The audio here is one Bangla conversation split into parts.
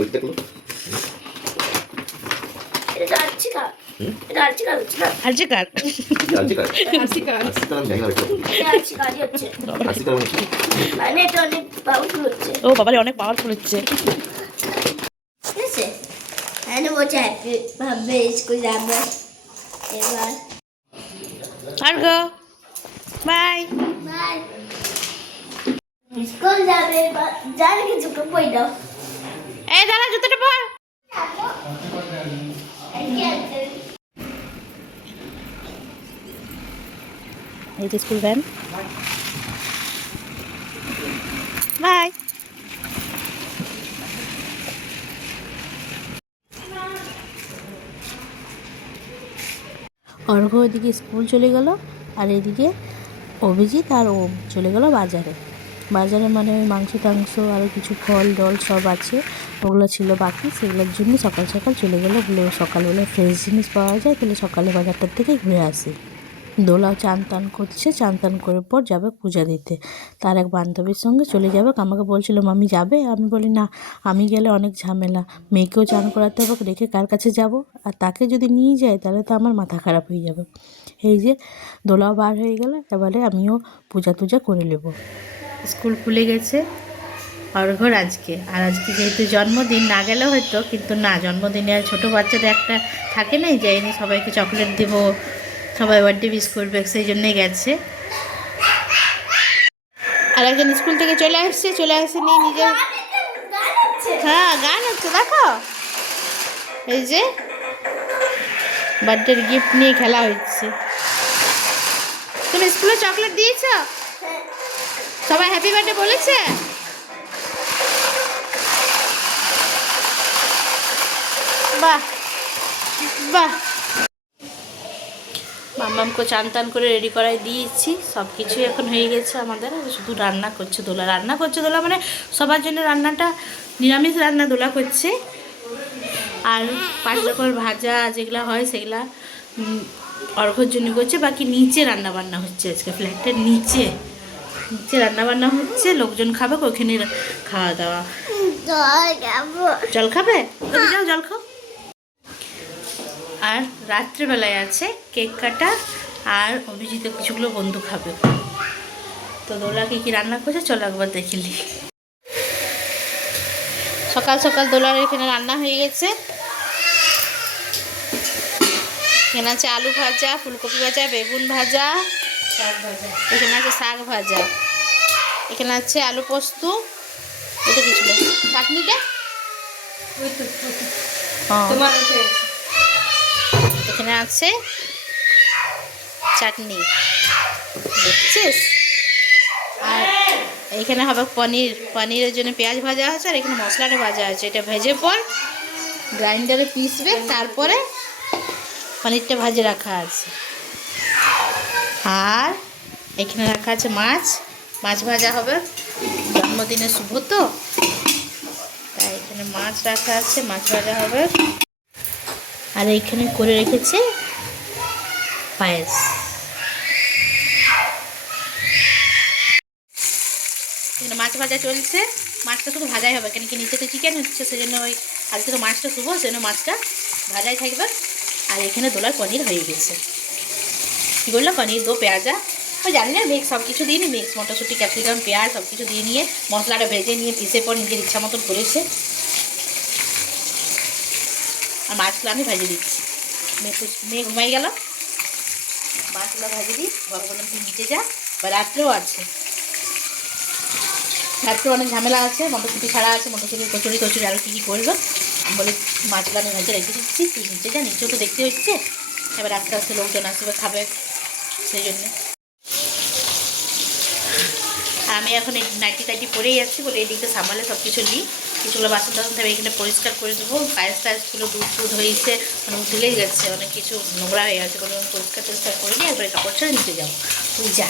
ওই দেখলো এটা আর্চিকার এটা আর্চিকার হচ্ছে না আর্চিকার আর্চিকার আর্চিকার আর্চিকার আমি জানি না এটা এটা আর্চিকারই হচ্ছে আর্চিকার মানে কি? মানে এটা অনেক পাওয়ারফুল হচ্ছে ও বাবারে অনেক পাওয়ারফুল হচ্ছে ঠিক আছে এনে বলছে হ্যাপি ভাববে স্কুল যাবে এবার আর গো বাই বাই স্কুল যাবে যার কিছু বই দাও এই দাঁড়া জুতোটা পর এই যে স্কুল ভ্যান বাই অর্ঘ ওইদিকে স্কুল চলে গেল আর এদিকে অভিজিৎ আর ও চলে গেল বাজারে বাজারে মানে ওই মাংস টাংস আরও কিছু ফল ডল সব আছে ওগুলো ছিল বাকি সেগুলোর জন্য সকাল সকাল চলে গেলো বলে সকালবেলা ফ্রেশ জিনিস পাওয়া যায় তাহলে সকালে বাজারটার থেকে ঘুরে আসি দোলাও চান টান করছে চান টান করার পর যাবে পূজা দিতে তার এক বান্ধবীর সঙ্গে চলে যাবে আমাকে বলছিল মামি যাবে আমি বলি না আমি গেলে অনেক ঝামেলা মেয়েকেও চান করাতে হবে রেখে কার কাছে যাব আর তাকে যদি নিয়ে যায় তাহলে তো আমার মাথা খারাপ হয়ে যাবে এই যে দোলাও বার হয়ে গেল এবারে আমিও পূজা টুজা করে নেব স্কুল খুলে গেছে অর্ঘর আজকে আর আজকে যেহেতু জন্মদিন না গেলেও হয়তো কিন্তু না জন্মদিনে আর ছোটো বাচ্চাদের একটা থাকে না যে এনে সবাইকে চকলেট দেবো সবাই বার্থডে উইশ করবে সেই জন্যই গেছে আর একজন স্কুল থেকে চলে আসছে নিয়ে নিজের হ্যাঁ গান হচ্ছে দেখো এই যে বার্থডের গিফট নিয়ে খেলা হচ্ছে তুমি স্কুলে চকলেট দিয়েছ সবাই হ্যাপি বার্থডে বলেছে বাহ বাহ মাম্মামকে চান টান করে রেডি করাই দিয়েছি সব কিছুই এখন হয়ে গেছে আমাদের শুধু রান্না করছে দোলা মানে সবার জন্য রান্নাটা নিরামিষ রান্না দোলা করছে আর 5 রকমের ভাজা যেগুলো হয় সেগুলা অর্ঘর জন্য করছে বাকি নিচে রান্না বান্না হচ্ছে আজকে ফ্ল্যাটের নিচে রান্না বান্না হচ্ছে লোকজন খাবে ওখানে খাওয়া দাওয়া জল খাবে যাও জল খাও আর রাত্রেবেলায় আছে কেক কাটা আর অভিজিতের কিছুগুলো বন্ধু খাবে তো দোলা কি রান্না করছে চলো একবার দেখিলি সকাল সকাল দোলার এখানে রান্না হয়ে গেছে এখানে আছে আলু ভাজা ফুলকপি ভাজা বেগুন ভাজা এখানে আছে শাক ভাজা এখানে আছে আলু পোস্ত এটা কি ছিল চাটনিটা এখানে আছে চাটনি দেখছিস আর এখানে হবে পনিরের জন্য পেঁয়াজ ভাজা আছে আর এখানে মশলাটা ভাজা আছে এটা ভেজে পর গ্রাইন্ডারে পিসবে তারপরে পনিরটা ভাজে রাখা আছে আর এখানে রাখা আছে মাছ ভাজা হবে জন্মদিনে শুভ তো তাই এখানে মাছ রাখা আছে মাছ ভাজা হবে আর এইখানে করে রেখেছে পায়েস এখানে মাছ ভাজা চলছে মাছটা শুধু ভাজাই হবে কেন কি নিচে তো চিকেন হচ্ছে সেজন্য ওই আজকে তো মাছটা শুভ সেজন্য মাছটা ভাজাই থাকবে আর এখানে দোলার পনির হয়ে গেছে কী বললো পনির দো পেঁয়াজা ওই জানি না মিক্স সব কিছু দিয়ে মিক্স মটরশুঁটি ক্যাপসিকাম পেঁয়াজ সব কিছু দিয়ে নিয়ে মশলাটা ভেজে নিয়ে পিসে পর নিজের ইচ্ছা মতন করেছে আর মাছগুলো আমি ভেজে দিচ্ছি মেয়ে ঘুমাই গেল মাছগুলো ভেজে দিই বড় বললাম তুই নিচে যা বা রাত্রেও আছে রাত্রে অনেক ঝামেলা আছে মটরশুঁটি ছাড়া আছে মটরশুঁটি কচুরি আরও কী করবে আমি বলে মাছগুলো আমি ভেজে রেখে দিচ্ছি তুই নিচে যা নিচেও তো দেখতে হচ্ছে এবার আস্তে আস্তে লোকজন আসবে খাবে সেই জন্যে আমি এখন এই নাইটি পরেই যাচ্ছি বলে এই দিকটা সামালে সব কিছু নিই কিছুগুলো বাসন টাসন তবে এখানে পরিষ্কার করে দেবো পায়েস টায়েসগুলো দুধ হয়েছে মানে উঠলেই গেছে অনেক কিছু নোংরা হয়ে গেছে কোনো পরিষ্কার করে নিয়ে এরপরে কাপড় ছেড়ে নিতে যাবো তুই যা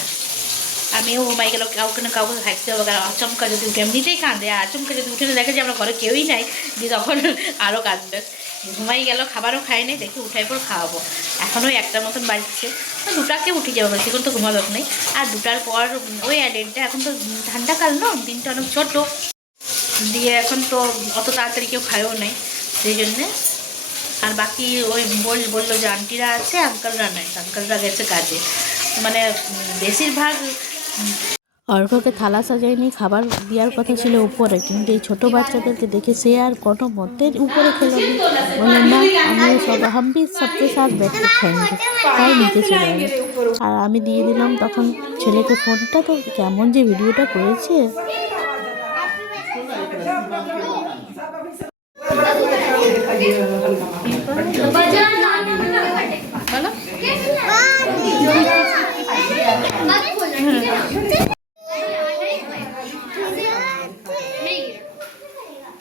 আমিও ঘুমাই গেল কাউকে না কাউকে থাকতে হবে কারণ আচমকা যদি উঠে এমনিতেই কাঁদে আচমকা যদি উঠে দেখে যে আমরা ঘরে কেউই নাই যে তখন আরও কাঁদবে ঘুমাই গেল খাবারও খাই নাই দেখি উঠাই পর খাওয়াবো এখনও 1টার মতন বাজছে দুটাকে উঠে যাবো সেখানে তো ঘুমাবে নেই আর 2টার পর ওই 1:30 এখন তো ঠান্ডাকাল না দিনটা অনেক ছোটো দিয়ে এখন তো অত তাড়াতাড়ি কেউ খায়ও নাই, সেই জন্যে। আর বাকি ওই বললো যে আন্টিরা আছে, আঙ্কালরা নাই, আঙ্কালরা গেছে কাজে। মানে বেশিরভাগ অর্ঘ্যকে থালা সাজায়নি, খাবার দেওয়ার কথা ছিল উপরে, কিন্তু এই ছোটো বাচ্চাদেরকে দেখে সে আর কোনো মতে উপরে খেলো না, বললো না আমি হাম ভি সবকে সাথ बैठ के খাएंगे, তাই নিচে চলে গেল। আর আমি দিয়ে দিলাম তখন ছেলেকে ফোনটা, তো কেমন যে ভিডিওটা করেছে।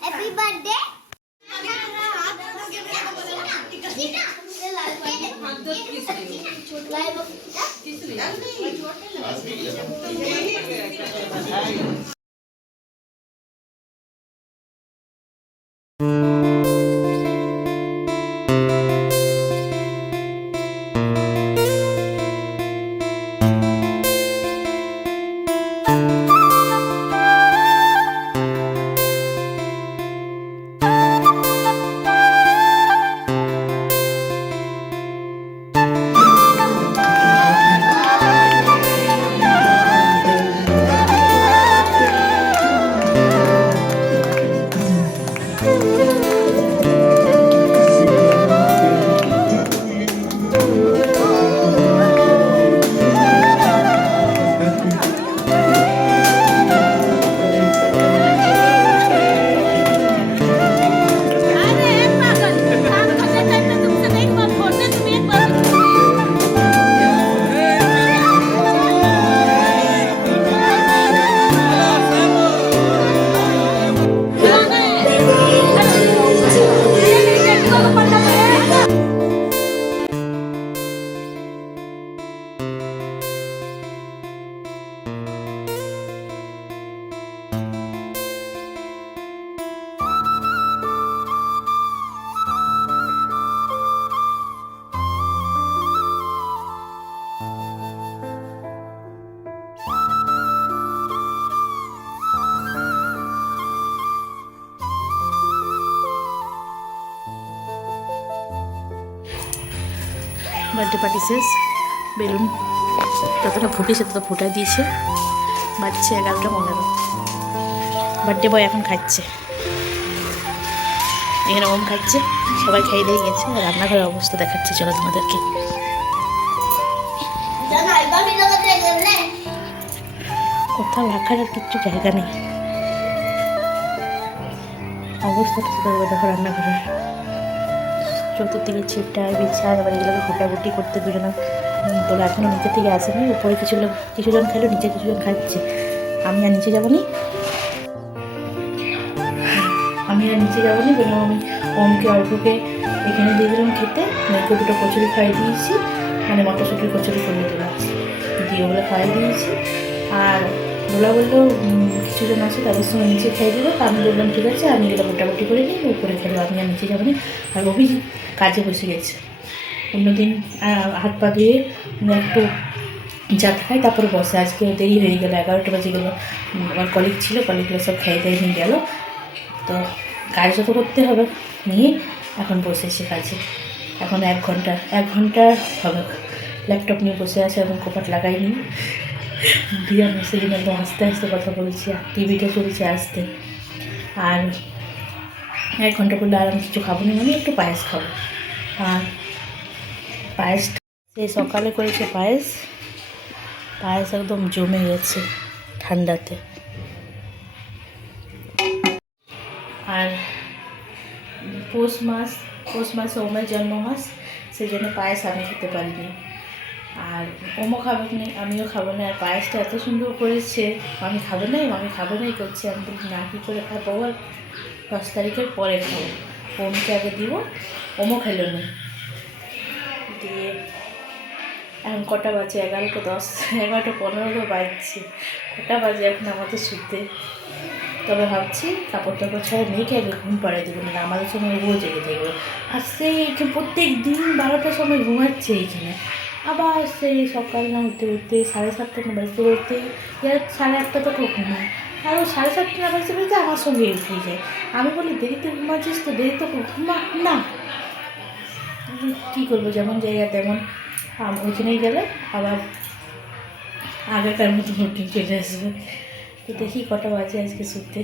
Happy birthday. বার্থডে পার্টি শেষ, বেলুন যতটা ফুটেছে তত ফুটাই দিয়েছে। বাজছে 11:15। বার্থডে বয় এখন খাচ্ছে, এখানে ওম খাচ্ছে, সবাই খাই দিয়ে গেছে। রান্নাঘরের অবস্থা দেখাচ্ছে, চলো তোমাদেরকে। কোথাও রাখার আর কিচ্ছু জায়গা নেই, অবস্থাটা দেখো রান্নাঘরের। চতুর্দিকে ছিপটায় বিছায়, আবার এগুলোকে ফুটাফুটি করতে দুজনে তোলা এখনও নিচে থেকে আসেনি। উপরে কিছুজন খেলো, নিচে কিছুজন খাচ্ছে। আমি আর নিচে যাবো নি বললাম আমি ওমকে অল্পকে এখানে দিয়ে দিলাম খেতে। মেয়েকে দুটো কচুরি খাইয়ে দিয়েছি, মানে মটরশুটির কচুরি করে দিলাম, দিয়ে ওগুলো খাইয়ে দিয়েছি। আর ওলা বললো কিছুজন আছে তাদের সঙ্গে নিচে খেয়ে দেবো। আমি বললাম ঠিক আছে, আমি এগুলো মোটামুটি করে নিই, উপরে খেলো, আমি আর নিচে যাবো না। আর অভিজিৎ কাজে বসে গেছে। অন্যদিন হাত পা দিয়ে একটু জাত খাই তারপরে বসে, আজকে দেরি হয়ে গেলো, 11টা বাজে গেলো। আমার কলিগ ছিল, কলিগগুলো সব খেয়ে দিয়ে নিয়ে গেলো। তো কাজ যত করতে হবে নিয়ে এখন বসেছি কাজে। এখন 1 ঘন্টা হবে ল্যাপটপ নিয়ে বসে আছে, এবং কোপাট লাগাইনি। বিয়া মেসেজ একদম আস্তে আস্তে কথা বলছি, আর টিভিটা চলছে আসতে। আর 1 ঘন্টা করলে আর আমি কিছু খাবো না, মানে একটু পায়েস খাবো। আর পায়েস সে সকালে করেছে, পায়েস একদম জমে গেছে ঠান্ডাতে। আর পৌষ মাসে ওমের জন্ম মাস, সেই জন্য পায়েস আমি খেতে পারিনি। আর ওমও খাবে না, আমিও খাবো না। আর পায়েসটা এত সুন্দর করেছে, আমি খাবো নাই করছে। আমি বলি না, কী করে খাবো, আর 10 তারিখের পরে খাবো, ওমকে আগে দিব। ওমও খেলো না। দিয়ে এখন কটা বাজে, 11:10, 11:15 বাজছে। কটা বাজে এখন আমাদের শুতে। তবে ভাবছি কাপড় টাপড় ছাড়া মেয়েকে আগে ঘুম পাড়িয়ে দেবো, না আমাদের সময় রোজ জেগে থাকবে। আর সেই প্রত্যেক দিন 12টার সময় ঘুমাচ্ছে এইখানে, আবার সেই সকাল না উঠতে 7:30 বাজতে 8:30 তো ঘুমায়। আর ও 7:30 না বাজতে বাজতে আমার সঙ্গে উঠে যায়। আমি বলি দেরিতে ঘুমাচ্ছিস তো, দেরিতে ঘুমা না। কী করবো, যেমন জায়গা তেমন। ওইখানেই গেলে আবার আগেকার মতো রুটিন চলে আসবে। তো দেখি কটা বাজে আজকে শুতে।